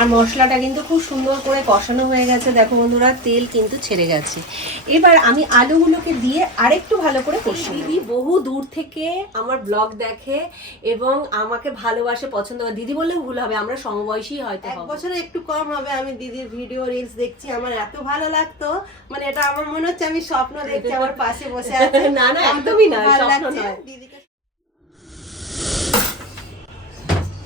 আর মশলাটা কিন্তু খুব সুন্দর করে কষানো হয়ে গেছে। দেখো বন্ধুরা, তেল কিন্তু ছেড়ে গেছে। এবার আমি আলুগুলোকে দিয়ে আরেকু ভালো করে কষিয়ে দিদি বহু দূর থেকে আমার ব্লগ দেখে এবং আমাকে ভালোবাসে, পছন্দ করে। দিদি বললে ভুল হবে, আমরা সমবয়সী হয়তো, 1 বছরে একটু কম হবে। আমি দিদির ভিডিও রিলস দেখছি, আমার এত ভালো লাগতো, মানে এটা আমার মনে হচ্ছে আমি স্বপ্ন দেখছি, আমার পাশে বসে আছে। না না, একদমই না, স্বপ্ন নয়। দিদিকে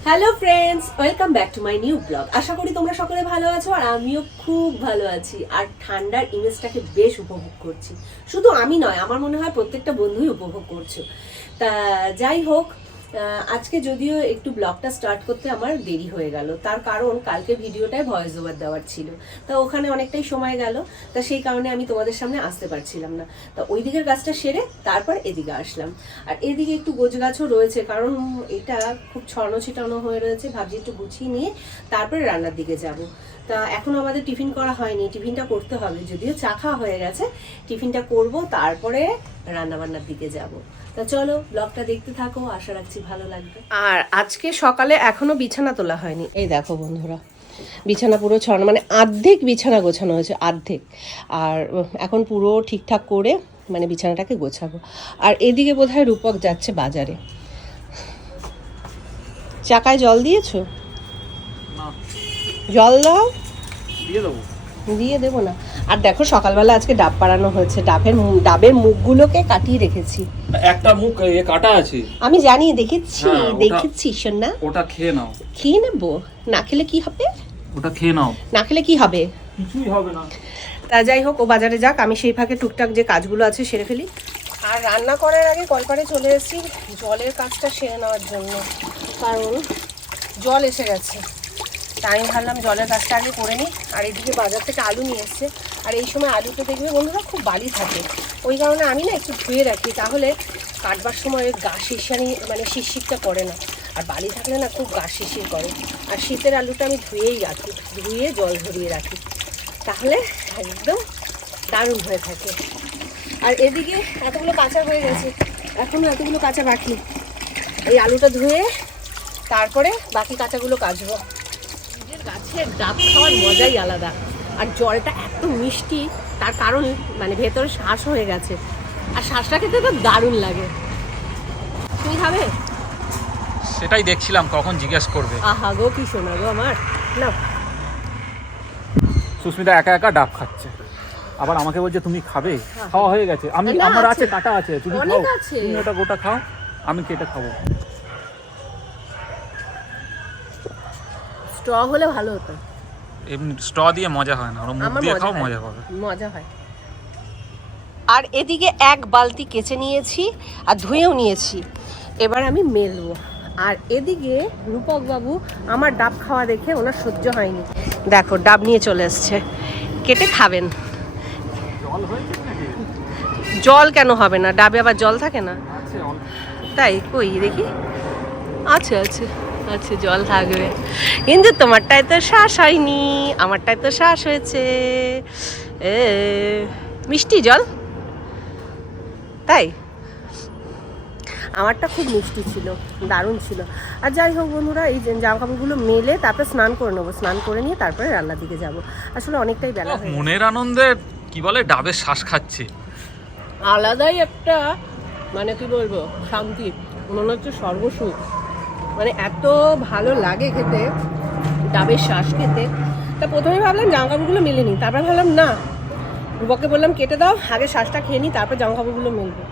hello friends, welcome back to my new blog. আশা করি তোমরা সকলে ভালো আছো আর আমিও খুব ভালো আছি। আর ঠান্ডার ইমেজটাকে বেশ উপভোগ করছি। শুধু আমি নয়, আমার মনে হয় প্রত্যেকটা বন্ধুই উপভোগ করছো। তা যাই হোক, আজকে যদিও একটু ব্লগটা স্টার্ট করতে আমার দেরি হয়ে গেল, তার কারণ কালকে ভিডিওটায় ভয়েস ওভার দেওয়ার ছিল। তা ওখানে অনেকটাই সময় গেল, তা সেই কারণে আমি তোমাদের সামনে আসতে পারছিলাম না। তা ওই দিকের কাজটা সেরে তারপর এদিকে আসলাম। আর এদিকে একটু গোছগাছও রয়েছে, কারণ এটা খুব ছড়ানো ছিটানো হয়ে রয়েছে। ভাবছি একটু গুছিয়ে নিয়ে তারপরে রান্নার দিকে যাব। তা এখনও আমাদের টিফিন করা হয়নি, টিফিনটা করতে হবে। যদিও চা খাওয়া হয়ে গেছে, টিফিনটা করব, তারপরে রান্নাবান্নার দিকে যাব। তা চলো ব্লগটা দেখতে থাকো, আশা রাখছি ভালো লাগবে। আর আজকে সকালে এখনো বিছানা তোলা হয়নি। এই দেখো বন্ধুরা, বিছানা পুরো ছড়ানো, মানে অর্ধেক বিছানা গোছানো হয়েছে, অর্ধেক। আর এখন পুরো ঠিকঠাক করে মানে বিছানাটাকে গোছাবো। আর এদিকে বোধহয় রূপক যাচ্ছে বাজারে। চাকায় জল দিয়েছো? জল দাও। দিয়ে দেবো না। আর দেখো সকালবেলা আজকে ডাব পাড়ানো হয়েছে, ডাবের মুখগুলোকে কাটিয়ে রেখেছি। একটা মুখ কাটা আছে, আমি জানি, দেখেছি হ্যাঁ, দেখেছি শোনা। ওটা খেয়ে নাও। খেয়ে নেবো? না খেলে কি হবে? ওটা খেয়ে নাও, না খেলে কি হবে? কিছুই হবে না। তা যাই হোক, ও বাজারে যাক, আমি সেই ফাঁকে টুকটাক যে কাজগুলো আছে সেরে ফেলি। আর রান্না করার আগে কলপাড়ে চলে এসেছি জলের কাজটা সেরে নেওয়ার জন্য, কারণ জল এসে গেছে। তা আমি ভাবলাম জলের কাজটা আগে করে নিই। আর এদিকে বাজার থেকে আলু নিয়ে এসছে, আর এই সময় আলুতে দেখবে বন্ধুরা খুব বালি থাকে, ওই কারণে আমি না একটু ধুয়ে রাখি, তাহলে কাটবার সময় গা শিরশানি মানে শিরশিরটা করে না। আর বালি থাকলে না খুব গা শিরশির করে। আর শীতের আলুটা আমি ধুয়েই রাখি, ধুয়ে জল ঝরিয়ে রাখি, তাহলে একদম দারুণ হয়ে থাকে। আর এদিকে এতগুলো কাঁচা হয়ে গেছে, এখনও এতগুলো কাঁচা বাকি। এই আলুটা ধুয়ে তারপরে বাকি কাঁচাগুলো কাচবো। নিজের গাছের ডাব খাওয়ার মজাই আলাদা। আর জলটা এত মিষ্টি, তার কারণ মানে ভেতরে শ্বাস হয়ে গেছে, আর শ্বাসটা খেতে তো দারুণ লাগে। তুমি খাবে? সেটাই দেখছিলাম কখন জিজ্ঞেস করবে। আহা গো, কি শোনা গো আমার। না, সুস্মিতা একা একা ডাব খাচ্ছে, আবার আমাকে বলছে তুমি খাবে। খাওয়া হয়ে গেছে, না, আমার আছে। আছে, কাটা আছে, তুমি অনেক খাও। আছে। তুমি ওটা গোটা খাও, আমি কেটে খাবো। স্ট্র হলে ভালো হতো। এমনি স্ট্র দিয়ে মজা হয় না, ওরা মুখ দিয়ে খাও, মজা পাবে। মজা হয়। আর এদিকে এক বালতি কেচে নিয়েছি আর ধুয়েও নিয়েছি, এবার আমি মেলবো। আর এদিকে রূপক বাবু আমার ডাব খাওয়া দেখে ওনার সহ্য হয়নি, দেখো ডাব নিয়ে চলে এসছে, কেটে খাবেন। জল কেন হবে না, ডাবে আবার জল থাকে না? তাই কই দেখি, আছে আছে আছে, জল থাকবে। কিন্তু তোমারটায় তো শ্বাস হয়নি, আমারটায় তো শ্বাস হয়েছে। মিষ্টি জল, তাই আমারটা খুব মিষ্টি ছিল, দারুণ ছিল। আর যাই হোক বন্ধুরা, এই জামা কাপড়গুলো মেলে তারপরে স্নান করে নেবো, স্নান করে নিয়ে তারপরে রান্নার দিকে যাব। আসলে অনেকটাই বেলা হয়ে গেছে। মনের আনন্দে কি বলে ডাবের শ্বাস খাচ্ছে, আলাদাই একটা মানে কি বলবো শান্তি, মনে হচ্ছে স্বর্গসুখ। মানে এত ভালো লাগে খেতে, ডাবের শ্বাস খেতে। তা প্রথমে ভাবলাম জামা কাপড়গুলো মেলে নিই, তারপর ভাবলাম না, রূপককে বললাম কেটে দাও, আগে শ্বাসটা খেয়ে নিই, তারপর জামা কাপড়গুলো মেলবো।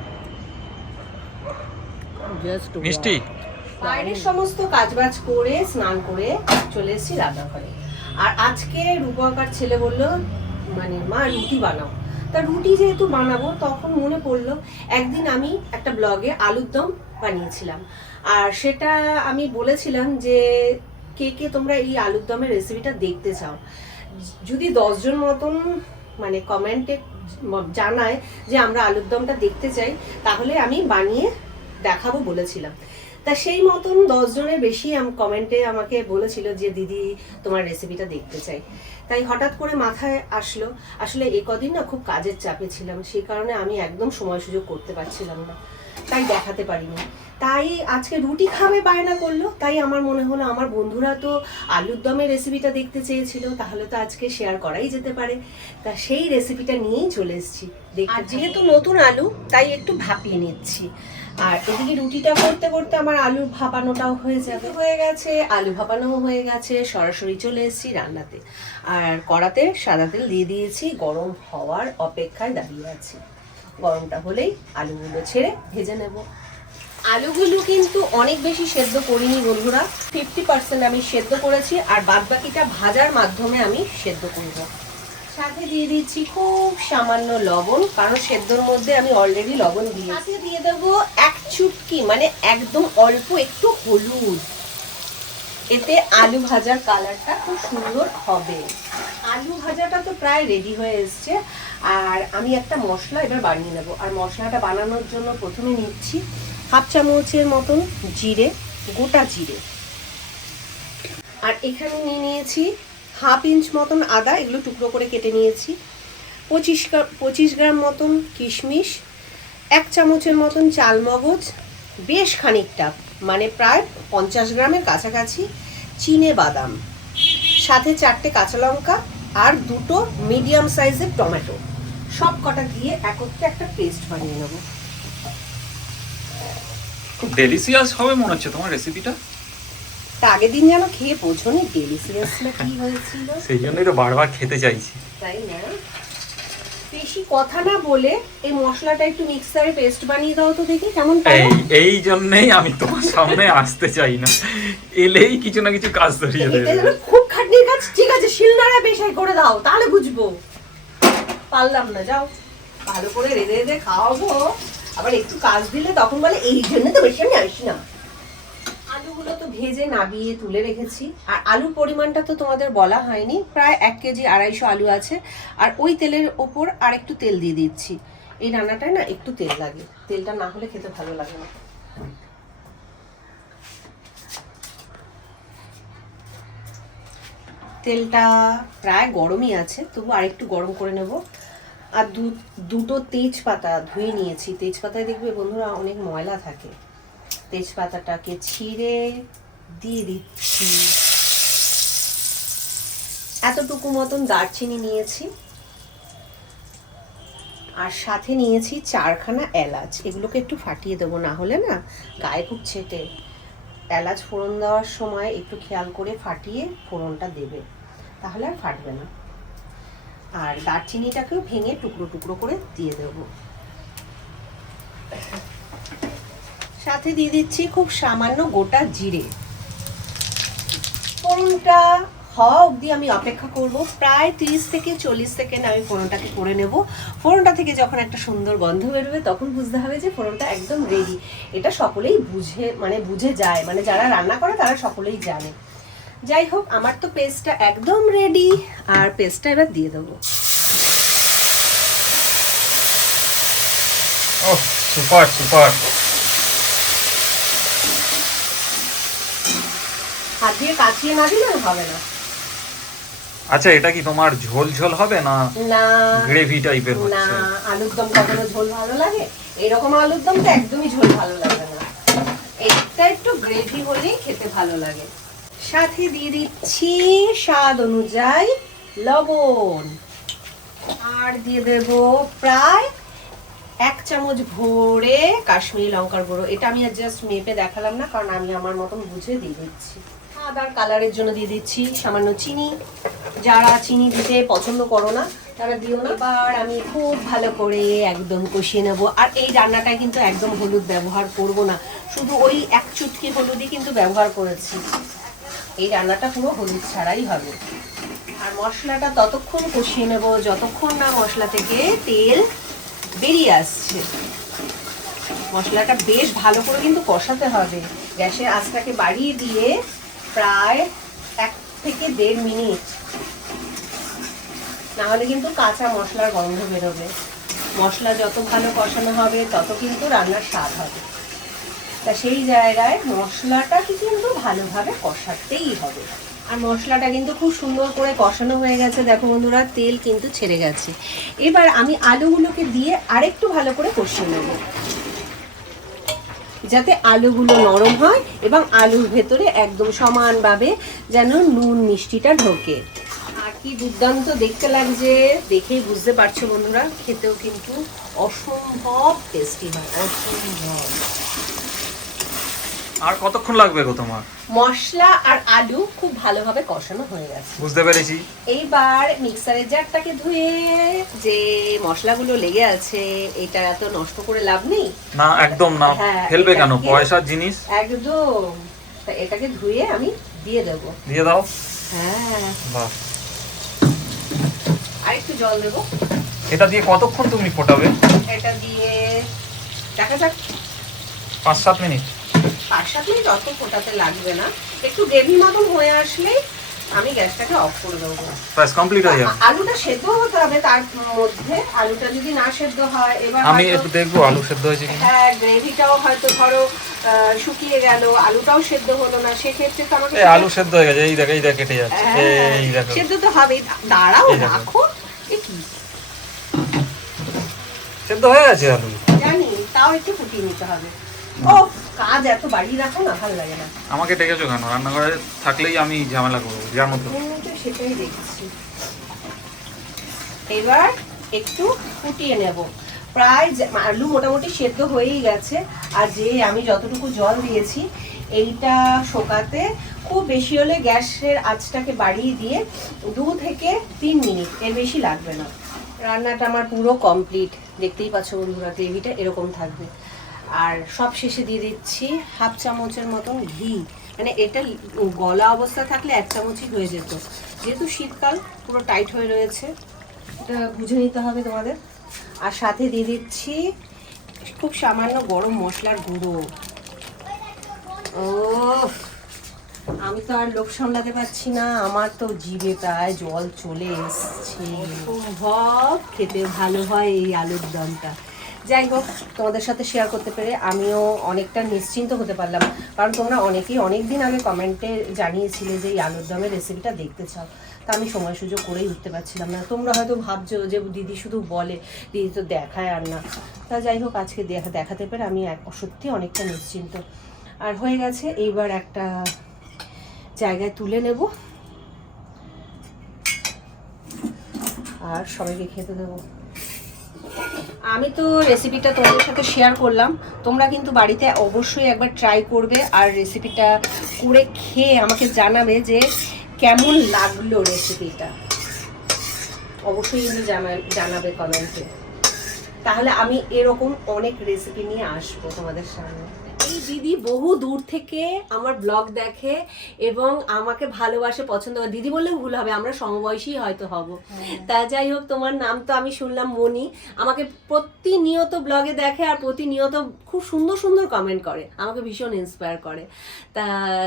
মিষ্টি। বাইরের সমস্ত কাজবাজ করে স্নান করে চলে এসেছি রান্নাঘরে। আর আজকে রূপক আর ছেলে বললো মানে মা রুটি বানাও। তা রুটি যেহেতু বানাবো, তখন মনে পড়লো একদিন আমি একটা ব্লগে আলুর দম বানিয়েছিলাম, আর সেটা আমি বলেছিলাম যে কে কে তোমরা এই আলুর দমের রেসিপিটা দেখতে চাও। যদি 10 জন মতন মানে কমেন্টে জানায় যে আমরা আলুর দমটা দেখতে চাই, তাহলে আমি বানিয়ে দেখাবো বলেছিলাম। তা সেই মতন 10 জনের বেশি কমেন্টে আমাকে বলেছিল যে দিদি তোমার রেসিপিটা দেখতে চাই। তাই হঠাৎ করে মাথায় আসলো, আসলে এই কদিন না খুব কাজের চাপে ছিলাম, সেই কারণে আমি একদম সময় সুযোগ করতে পারছিলাম না। তাই দেখাতে পারিনি। তাই আজকে রুটি খাবে বায়না করলো, তাই আমার মনে হলো আমার বন্ধুরা তো আলুর দমের রেসিপিটা দেখতে চেয়েছিল, তাহলে তো আজকে শেয়ার করাই যেতে পারে। তা সেই রেসিপিটা নিয়েই চলে এসেছি। আর যেহেতু নতুন আলু তাই একটু ভাপিয়ে নিচ্ছি। আর এদিকে রুটিটা করতে করতে আমার আলু ভাপানোটাও হয়ে যাবে। হয়ে গেছে, আলু ভাপানোও হয়ে গেছে, সরাসরি চলে এসেছি রান্নাতে। আর কড়াতে সাদা তেল দিয়ে দিয়েছি, গরম হওয়ার অপেক্ষায় দাঁড়িয়ে আছি। গরমটা হলেই আলুগুলো ছেড়ে ভেজে নেব। আলুগুলো কিন্তু অনেক বেশি সেদ্ধ করিনি বন্ধুরা, 50% আমি সেদ্ধ করেছি, আর বাদ বাকিটা ভাজার মাধ্যমে আমি সেদ্ধ করব। সাথে দিয়ে দিচ্ছি খুব সামান্য লবণ, কারণ সেদ্ধর মধ্যে আমি অলরেডি লবণ দিয়েছি। সাথে দিয়ে দেবো এক চুটকি, মানে একদম অল্প একটু হলুদ। এতে আলু ভাজার কালারটা খুব সুন্দর হবে। আলু ভাজাটা তো প্রায় রেডি হয়ে এসছে, আর আমি একটা মশলা এবার বানিয়ে নেব। আর মশলাটা বানানোর জন্য প্রথমে নিচ্ছি হাফ চামচের মতন জিরে, গোটা জিরে। আর এখানে নিয়ে নিয়েছি হাফ ইঞ্চ মতন আদা, এগুলো টুকরো করে কেটে নিয়েছি। 25 গ্রাম মতন কিশমিশ, 1 চামচের মতন চালমগজ, বেশ খানিকটা মানে প্রায় 50 গ্রামের কাছাকাছি চিনে বাদাম, সাথে 4টে কাঁচা লঙ্কা আর 2টো মিডিয়াম সাইজের টমেটো, সব কটা দিয়ে একত্রে একটা পেস্ট বানিয়ে নেব। খুব ডেলিশিয়াস হবে মনে হচ্ছে তোমার রেসিপিটা। তা আগের দিন যেন খেয়ে বোঝনি ডেলিশিয়াস না কি হয়েছিল, সেই জন্যই তো বারবার খেতে চাইছি। তাই না? বেশি কথা না বলে এই মশলাটা একটু মিক্সারে পেস্ট বানিয়ে দাও তো দেখি কেমন পারো। এই জন্যই আমি তোমার সামনে আসতে চাই না, এলেই কিছু না কিছু কাজ ধরিয়ে দেবে। এটা যেন খুব খাটনির কাজ। ঠিক আছে, শিলনোড়া পেশাই করে দাও, তাহলে বুঝবো। পারলাম না, যাও ভালো করে রেঁধে রেঁধে খাওয়াবো, আবার একটু কাজ দিলে তখন বলে এই জন্য তো বেশি আমি আসি না। আলুগুলো তো ভেজে নাবিয়ে তুলে রেখেছি। আর আলুর পরিমাণটা তো তোমাদের বলা হয়নি, প্রায় 1 কেজি 250 আলু আছে। আর ওই তেলের ওপর আর একটু তেল দিয়ে দিচ্ছি। এই রান্নাটায় না একটু তেল লাগে, তেলটা না হলে খেতে ভালো লাগে না। তেলটা প্রায় গরমই আছে, তবু আরেকটু গরম করে নেব। আর দুটো তেজপাতা ধুয়ে নিয়েছি। তেজপাতায় দেখবে বন্ধুরা অনেক ময়লা থাকে। তেজপাতাটাকে ছিঁড়ে দিয়ে দিচ্ছি। এতটুকু মতন দারচিনি নিয়েছি, আর সাথে নিয়েছি 4খানা এলাচ। এগুলোকে একটু ফাটিয়ে দেবো, না হলে না গায়ে খুব ছেটে। এলাচ ফোড়ন দেওয়ার সময় একটু খেয়াল করে ফাটিয়ে ফোড়নটা দেবে, তাহলে আর ফাটবে না। আর দারচিনিটাকেও ভেঙে টুকরো টুকরো করে দিয়ে দেবো। সাথে দিয়ে দিচ্ছি খুব সামান্য গোটা জিরে। ফোড়নটা হওয়া অবধি আমি অপেক্ষা করব, প্রায় 30 থেকে 40 সেকেন্ড আমি ফোড়নটাকে করে নেব। ফোড়নটা থেকে যখন একটা সুন্দর গন্ধ বেরোবে তখন বুঝতে হবে যে ফোড়নটা একদম রেডি। এটা সকলেই বুঝে যায়, মানে যারা রান্না করে তারা সকলেই জানে। যাই হোক, আমার তো পেস্টটা একদম রেডি। আর পেস্টটা এবার দিয়ে দেবো। ওহ সুপার সুপার। হাত দিয়ে কাচিয়ে না দিলে হবে না। আচ্ছা, এটা কি তোমার ঝোল ঝোল হবে না না গ্রেভি টাইপের না, হচ্ছে? আলুর দম কখনো ঝোল ভালো লাগে? এরকম আলুর দম তো একদমই ঝোল ভালো লাগে না, এটা একটু গ্রেভি হলেই খেতে ভালো লাগে। সাথে দিয়ে দিচ্ছি স্বাদ অনুযায়ী লবণ, আর দিয়ে দেব প্রায় 1 চামচ ভরে কাশ্মীরি লঙ্কার গুঁড়ো। এটা আমি জাস্ট মেপে দেখালাম না, কারণ আমি আমার মতন বুঝে দিয়ে দিচ্ছি। আদার কালারের জন্য দিয়ে দিচ্ছি সামান্য চিনি। যারা চিনি দিতে পছন্দ করো না তারা দিও না। এবার আমি খুব ভালো করে একদম কষিয়ে নেব। আর এই রান্নাটায় কিন্তু একদম হলুদ ব্যবহার করব না, শুধু ওই 1 চুটকি হলুদই কিন্তু ব্যবহার করেছি। এই রান্নাটা পুরো হলুদ ছাড়াই হবে। আর মশলাটা ততক্ষণ কষিয়ে নেব যতক্ষণ না মশলা থেকে তেল বেরিয়ে আসছে। মশলাটা বেশ ভালো করে কিন্তু কষাতে হবে। গ্যাসের আঁচটাকে বাড়িয়ে দিয়ে প্রায় 1 থেকে 1.5 মিনিট, না হলে কিন্তু কাঁচা মশলার গন্ধ বেরোবে। মশলা যত ভালো কষানো হবে তত কিন্তু রান্নার স্বাদ হবে। তা সেই জায়গায় মশলাটাকে কিন্তু ভালোভাবে কষাতেই হবে। আর মশলাটা কিন্তু খুব সুন্দর করে কষানো হয়ে গেছে, দেখো বন্ধুরা তেল কিন্তু ছেড়ে গেছে। এবার আমি আলুগুলোকে দিয়ে আরেকটু ভালো করে কষিয়ে নেব। যাতে আলুগুলো নরম হয় এবং আলুর ভেতরে একদম সমানভাবে যেন নুন মিষ্টিটা ঢোকে। আর কি দুর্দান্ত দেখতে লাগছে, দেখেই বুঝতে পারছো বন্ধুরা, খেতেও কিন্তু অসম্ভব টেস্টি হয়, অসম্ভব। আর কতক্ষণ লাগবে গো তোমার? মশলা আর আলু খুব ভালোভাবে কষানো হয়ে গেছে, বুঝতে পেরেছি। এইবার মিক্সারের জারটাকে ধুয়ে যে মশলাগুলো লেগে আছে এটা এত নষ্ট করে লাভ নেই না, একদম না। হ্যাঁ, ফেলবে কেন? এটাকে- পয়সার জিনিস। একদম। তা এটাকে ধুয়ে আমি দিয়ে দেবো। দিয়ে দাও। হ্যাঁ, বাহ, আর একটু জল দেবো। এটা দিয়ে কতক্ষণ তুমি ফোটাবে? এটা দিয়ে দেখা যাক 5-7 মিনিট। 5-7 মিনিট, অত ফোটাতে লাগবে না। একটু গ্রেভি মতন হয়ে আসলেই আমি গ্যাসটাকে অফ করে দেবো। ব্যাস কমপ্লিট হয়ে যাবে। আলুটা সেদ্ধ হতে হবে তার মধ্যে, আলুটা যদি না সেদ্ধ হয় এবার আমি হয়তো- একটু দেখবো আলু সেদ্ধ হয়েছে কিনা। হ্যাঁ, গ্রেভিটাও হয়তো ধরো শুকিয়ে গেল, আলুটাও সেদ্ধ হলো না, সেক্ষেত্রে তো আমাকে এই আলু সেদ্ধ হয়ে গেছে, এই দেখ কেটে যাচ্ছে। হ্যাঁ, এই দেখো, সেদ্ধ তো হবেই। দাঁড়াও, এই দেখো। রাখো। এ কি সেদ্ধ হয়ে গেছে আলু। জানি, তাও একটু ফুটিয়ে নিতে হবে। ও, কাজ এত বাড়িয়ে রাখো না, ভালো লাগে না। আমাকে ডেকেছো কেন? রান্নাঘরে থাকলেই আমি ঝামেলা করবো, জানো তো। তো সেটাই দেখছি। এবার একটু ফুটিয়ে নেব। প্রায় আলু মোটামুটি সেদ্ধ হয়েই গেছে। আর যে আমি যতটুকু জল দিয়েছি এইটা শোকাতে খুব বেশি হলে গ্যাসের আঁচটাকে বাড়িয়ে দিয়ে 2 থেকে 3 মিনিট, এর বেশি লাগবে না। রান্নাটা আমার পুরো কমপ্লিট, দেখতেই পাচ্ছ বন্ধুরা, গ্রেভিটা এরকম থাকবে। আর সব শেষে দিয়ে দিচ্ছি 1/2 চামচের মতন ঘি। মানে এটা গলা অবস্থা থাকলে 1 চামচই হয়ে যেত, যেহেতু শীতকাল পুরো টাইট হয়ে রয়েছে, এটা বুঝে নিতে হবে তোমাদের। আর সাথে দিয়ে দিচ্ছি খুব সামান্য গরম মশলার গুঁড়ো। ও, আমি তো আর লোভ সামলাতে পারছি না, আমার তো জিভে প্রায় জল চলে এসছে। অসম্ভব খেতে ভালো হয় এই আলুর দমটা। যাই হোক, তোমাদের সাথে শেয়ার করতে পেরে আমিও অনেকটা নিশ্চিন্ত হতে পারলাম, কারণ তোমরা অনেকেই অনেক দিন আগে কমেন্টে জানিয়েছিলে যে এই আলুর দমের রেসিপিটা দেখতে চাও। তা আমি সময় সুযোগ করেই উঠতে পারছিলাম না। তোমরা হয়তো ভাবছো যে দিদি শুধু বলে, দিদি তো দেখায় আর না। তা যাই হোক, আজকে দেখাতে পেরে আমি সত্যি অনেকটা নিশ্চিন্ত। আর হয়ে গেছে, এইবার একটা জায়গায় তুলে নেব আর সবাইকে খেতে দেবো। আমি তো রেসিপিটা তোমাদের সাথে শেয়ার করলাম, তোমরা কিন্তু বাড়িতে অবশ্যই একবার ট্রাই করবে আর রেসিপিটা করে খেয়ে আমাকে জানাবে যে কেমন লাগলো রেসিপিটা। অবশ্যই কিন্তু জানাবে কমেন্টে, তাহলে আমি এরকম অনেক রেসিপি নিয়ে আসবো তোমাদের সামনে। এই দিদি বহু দূর থেকে আমার ব্লগ দেখে এবং আমাকে ভালোবাসে, পছন্দ করে। দিদি বললে ভুল হবে, আমরা সমবয়সী হয়তো হব। তা যাই হোক, তোমার নাম তো আমি শুনলাম মনি। আমাকে প্রতিনিয়ত ব্লগে দেখে আর প্রতিনিয়ত খুব সুন্দর সুন্দর কমেন্ট করে, আমাকে ভীষণ ইন্সপায়ার করে। তা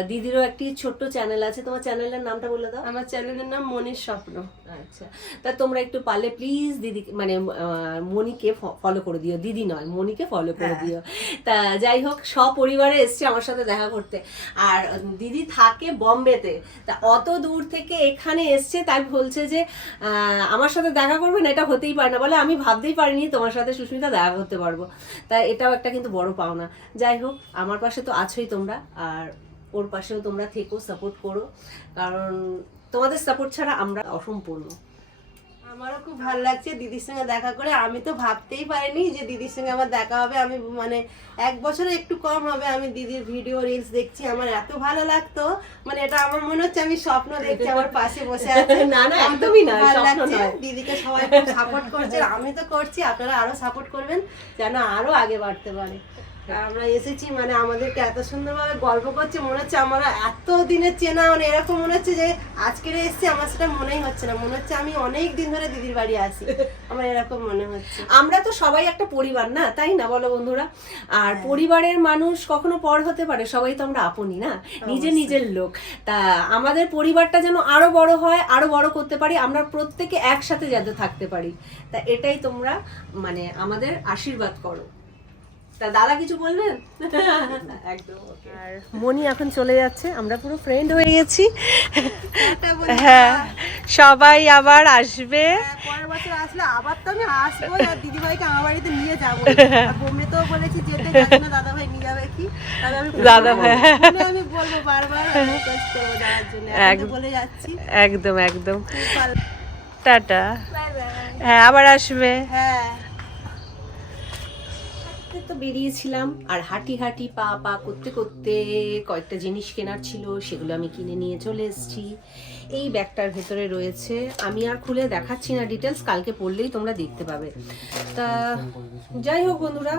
দিদিরও একটি ছোট্ট চ্যানেল আছে, তোমার চ্যানেলের নামটা বলে দাও। আমার চ্যানেলের নাম মনির স্বপ্ন। আচ্ছা, তা তোমরা একটু পারলে প্লিজ দিদি মানে মনিকে ফলো করে দিও, দিদি নয় মনিকে ফলো করে দিও। তা যাই হোক, পরিবারে এসছে আমার সাথে দেখা করতে। আর দিদি থাকে বম্বেতে, তা অত দূর থেকে এখানে এসছে, তাই বলছে যে আমার সাথে দেখা করবে না, এটা হতেই পারে না। বলে আমি ভাবতেই পারিনি তোমার সাথে সুস্মিতা দেখা করতে পারবো। তা এটাও একটা কিন্তু বড় পাওনা। যাই হোক, আমার পাশে তো আছোই তোমরা, আর ওর পাশেও তোমরা থেকো, সাপোর্ট করো, কারণ তোমাদের সাপোর্ট ছাড়া আমরা অসম্পূর্ণ। আমারও খুব ভালো লাগছে দিদির সঙ্গে দেখা করে। আমি তো ভাবতেই পারিনি যে দিদির সঙ্গে আমার দেখা হবে। আমি মানে 1 বছরে একটু কম হবে আমি দিদির ভিডিও রিলস দেখছি, আমার এত ভালো লাগতো, মানে এটা আমার মনে হচ্ছে আমি স্বপ্ন দেখছি, আমার পাশে বসে আছে। না না, একদমই না, ভালো স্বপ্ন লাগছে, নয়। দিদিকে সবাই খুব সাপোর্ট করছে, আমি তো করছি, আপনারা আরো সাপোর্ট করবেন যেন আরো আগে বাড়তে পারে। আমরা এসেছি মানে আমাদেরকে এত সুন্দরভাবে গল্প করছে, মনে হচ্ছে আমরা এত দিনের চেনা, মানে এরকম মনে হচ্ছে যে আজকের এসেছি, আমার সেটা মনেই হচ্ছে না, মনে হচ্ছে আমি অনেক দিন ধরে দিদির বাড়ি আসি, আমার এরকম মনে হচ্ছে। আমরা তো সবাই একটা পরিবার না, তাই না বলো বন্ধুরা? আর পরিবারের মানুষ কখনো পর হতে পারে, সবাই তো আমরা আপনি না, নিজের নিজের লোক। তা আমাদের পরিবারটা যেন আরো বড় হয়, আরো বড় করতে পারি, আমরা প্রত্যেকে একসাথে যাতে থাকতে পারি। তা এটাই তোমরা মানে আমাদের আশীর্বাদ করো। তা দাদা কিছু বলবেন? একদম। আর মনি এখন চলে যাচ্ছে, আমরা পুরো ফ্রেন্ড হয়ে গেছি। হ্যাঁ, সবাই আবার আসবে। বছর আসলে আবার তো আমি আসবো আর দিদিভাইকে আমার বাড়িতে নিয়ে যাবো। আর বোম্বে তো বলেছি যেতে, জানি না দাদা ভাই নিয়ে যাবে কি। তবে আমি আমি বলবো বারবার রিকোয়েস্ট করবো যাওয়ার জন্য, এখন তো বলে যাচ্ছি। একদম একদম। খুব ভালো। টাটা। হ্যাঁ আবার আসবে। হ্যাঁ তো বেরিয়েছিলাম আর হাঁটি হাঁটি পা পা করতে করতে কয়েকটা জিনিস কেনার ছিল, সেগুলো আমি কিনে নিয়ে চলে এসেছি। এই ব্যাগটার ভেতরে রয়েছে, আমি আর খুলে দেখাচ্ছি না ডিটেলস, কালকে পড়লেই তোমরা দেখতে পাবে। তা যাই হোক বন্ধুরা,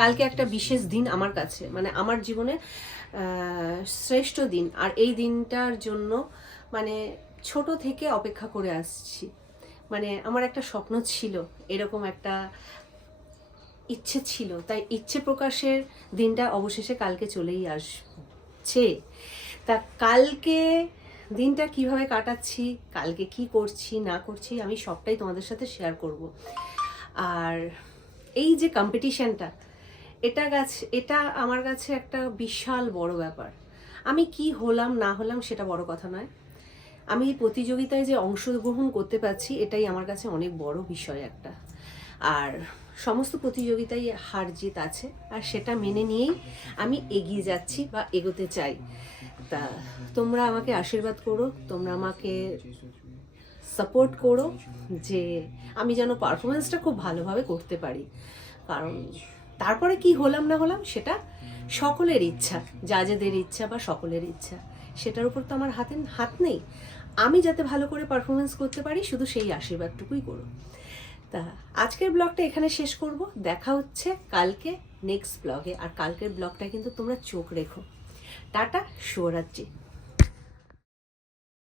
কালকে একটা বিশেষ দিন আমার কাছে, মানে আমার জীবনে শ্রেষ্ঠ দিন। আর এই দিনটার জন্য মানে ছোট থেকে অপেক্ষা করে আসছি। মানে আমার একটা স্বপ্ন ছিল, এরকম একটা ইচ্ছে ছিল, তাই ইচ্ছে প্রকাশের দিনটা অবশেষে কালকে চলেই আসছে। তা কালকে দিনটা কিভাবে কাটাচ্ছি, কালকে কি করছি না করছি, আমি সবটাই তোমাদের সাথে শেয়ার করব। আর এই যে কম্পিটিশনটা, এটা আমার কাছে একটা বিশাল বড় ব্যাপার। আমি কি হলাম না হলাম সেটা বড় কথা নয়, আমি এই প্রতিযোগিতায় যে অংশগ্রহণ করতে পারছি এটাই আমার কাছে অনেক বড় বিষয় একটা। আর সমস্ত প্রতিযোগিতায় হার জিত আছে, আর সেটা মেনে নিয়েই আমি এগিয়ে যাচ্ছি বা এগোতে চাই। তা তোমরা আমাকে আশীর্বাদ করো, তোমরা আমাকে সাপোর্ট করো যে আমি যেন পারফরমেন্সটা খুব ভালোভাবে করতে পারি। কারণ তারপরে কি হলাম না হলাম সেটা সকলের ইচ্ছা, জাজেদের ইচ্ছা বা সকলের ইচ্ছা, সেটার উপর তো আমার হাত নেই। আমি যাতে ভালো করে পারফরমেন্স করতে পারি শুধু সেই আশীর্বাদটুকুই করো। তা আজকের ব্লগটা এখানে শেষ করব, দেখা হচ্ছে কালকে নেক্সট ব্লগে। আর কালকের ব্লগটা কিন্তু তোমরা চোখ রেখো। টাটা, শুভরাত্রি।